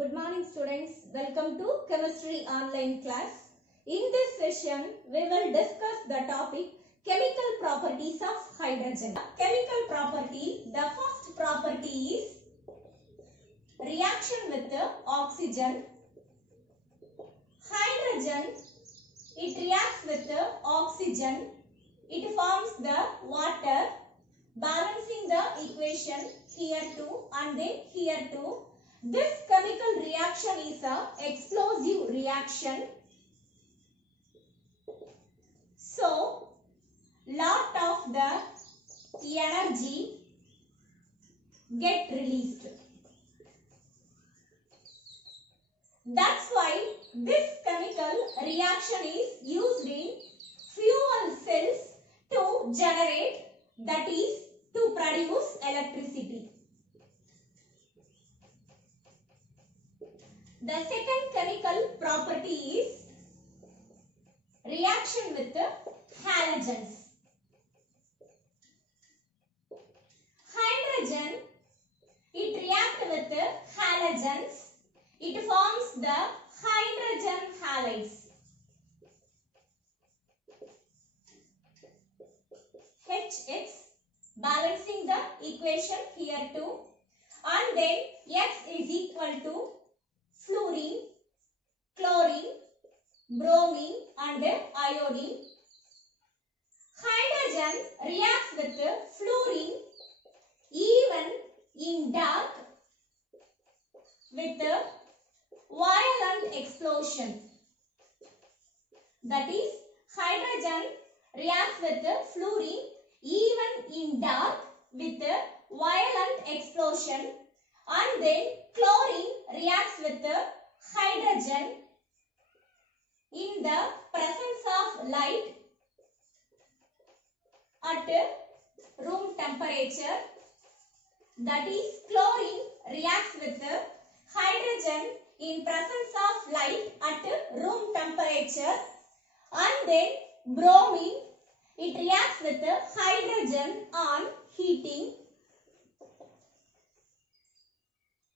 Good morning students. Welcome to chemistry online class. In this session, we will discuss the topic chemical properties of hydrogen. Chemical property, the first property is reaction with oxygen. Hydrogen, it reacts with oxygen. It forms the water, balancing the equation here too and then here too. This chemical reaction is a explosive reaction. So, lot of the energy get released. That's why this chemical reaction is used in fuel cells to generate, that is to produce electricity. The second chemical property is reaction with halogens. Hydrogen, it reacts with halogens. It forms the hydrogen halides. HX, balancing the equation here too. And then X is equal to fluorine, chlorine, bromine and iodine. Hydrogen reacts with fluorine even in dark with violent explosion. That is, hydrogen reacts with fluorine even in dark with violent explosion, and then chlorine reacts with hydrogen in the presence of light at room temperature. That is, chlorine reacts with hydrogen in presence of light at room temperature, and then bromine, it reacts with hydrogen on heating.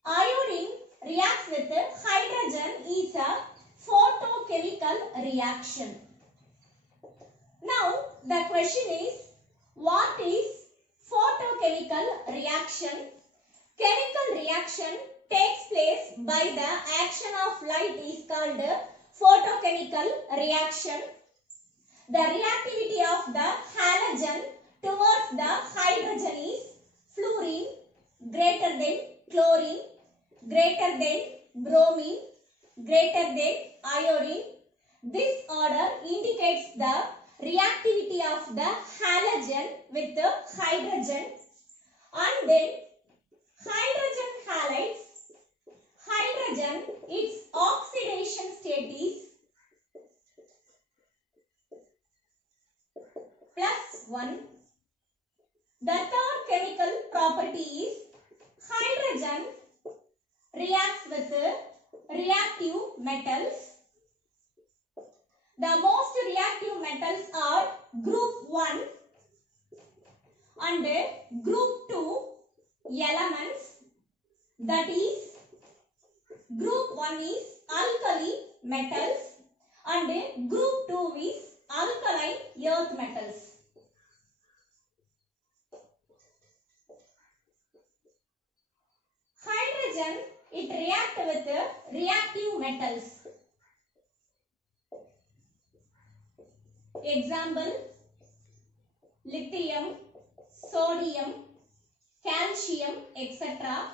Iodine reacts with hydrogen is a photochemical reaction. Now the question is, what is photochemical reaction? Chemical reaction takes place by the action of light is called photochemical reaction. The reactivity of the halogen towards the hydrogen is fluorine greater than chlorine, greater than bromine, greater than iodine. This order indicates the reactivity of the halogen with the hydrogen, and then hydrogen halides. Hydrogen, its oxidation state is +1. The third chemical property is hydrogen reacts with reactive metals. The most reactive metals are group 1 and group 2 elements. That is, group 1 is alkali metals and group 2 is alkaline earth metals. Hydrogen, it reacts with reactive metals. Example, lithium, sodium, calcium, etc.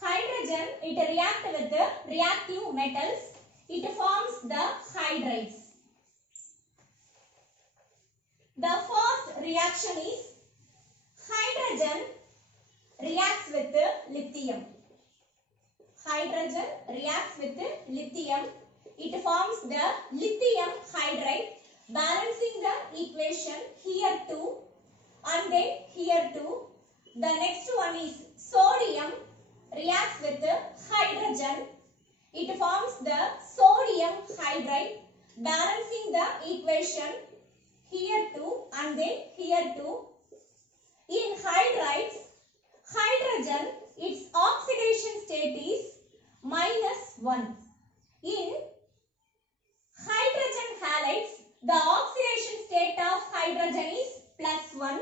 Hydrogen, it reacts with reactive metals. It forms the hydrides. The first reaction is hydrogen reacts with lithium. Hydrogen reacts with lithium. It forms the lithium hydride, balancing the equation here too and then here too. The next one is sodium reacts with hydrogen. It forms the sodium hydride, balancing the equation here too and then here too. In hydrides, hydrogen, its oxidation state is -1. In hydrogen halides, the oxidation state of hydrogen is +1.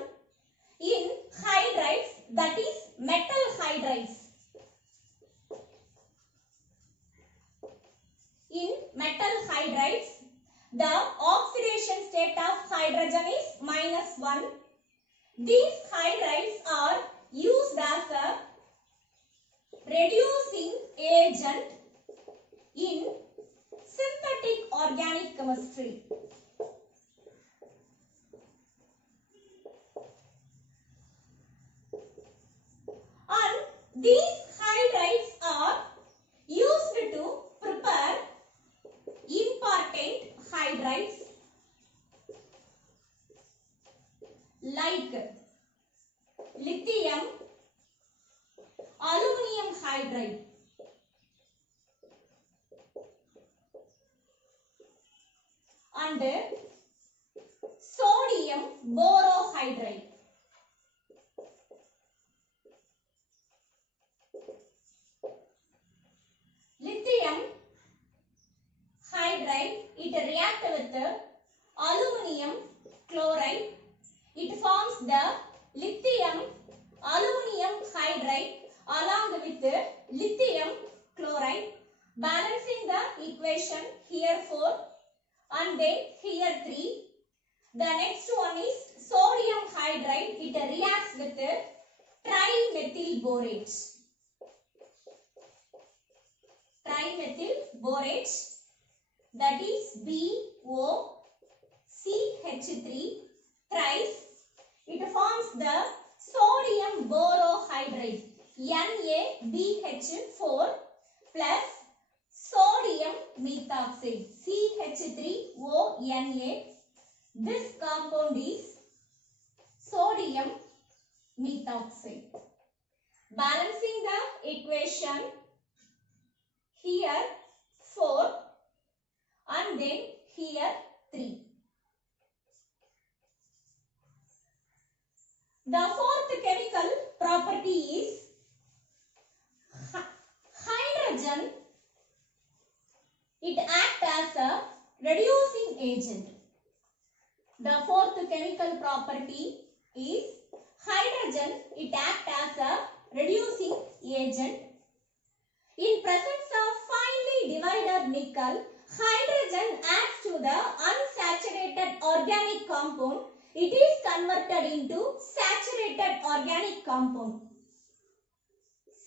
In hydrides, that is metal hydrides. In metal hydrides, the oxidation state of hydrogen is -1. These hydrides are used as a reducing agent in synthetic organic chemistry. And these hydrides are used to prepare important hydrides like lithium, aluminum hydride, and sodium borohydride. Lithium hydride, it reacts with aluminum chloride. It forms the lithium aluminum hydride along with lithium chloride, balancing the equation here 4 and then here 3. The next one is sodium hydride. It reacts with trimethyl borate. Trimethyl borate, that is BOCH3 thrice. It forms the sodium borohydride NaBH4 plus sodium methoxide CH3ONa. This compound is sodium methoxide. Balancing the equation here 4 and then here 3. The fourth chemical property is hydrogen. It acts as a reducing agent. The fourth chemical property is hydrogen. It acts as a reducing agent. In presence of finely divided nickel, hydrogen adds to the unsaturated organic compound. It is converted into saturated organic compound.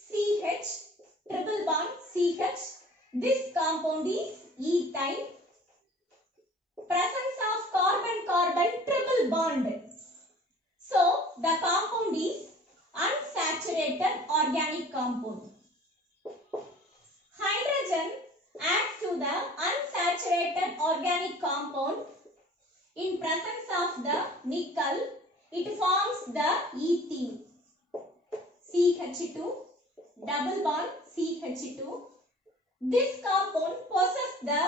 CH, triple bond CH. This compound is ethyne. Presence of carbon-carbon triple bond. So, the compound is unsaturated organic compound. Hydrogen adds to the unsaturated organic compound. In presence of the nickel, it forms the ethene. CH2, double bond CH2. This compound possesses the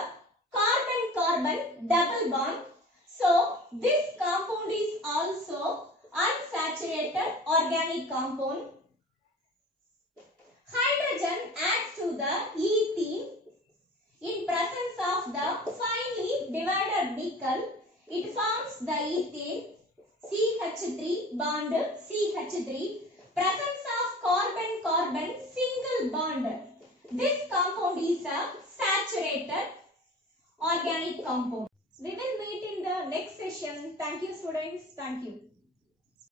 carbon-carbon double bond. So, this compound is also unsaturated organic compound. Hydrogen adds to the ethene. In presence of the finely divided nickel, it forms the ethane. CH3 bond CH3. Presence of carbon-carbon single bond. This compound is a saturated organic compound. We will meet in the next session. Thank you, students. Thank you.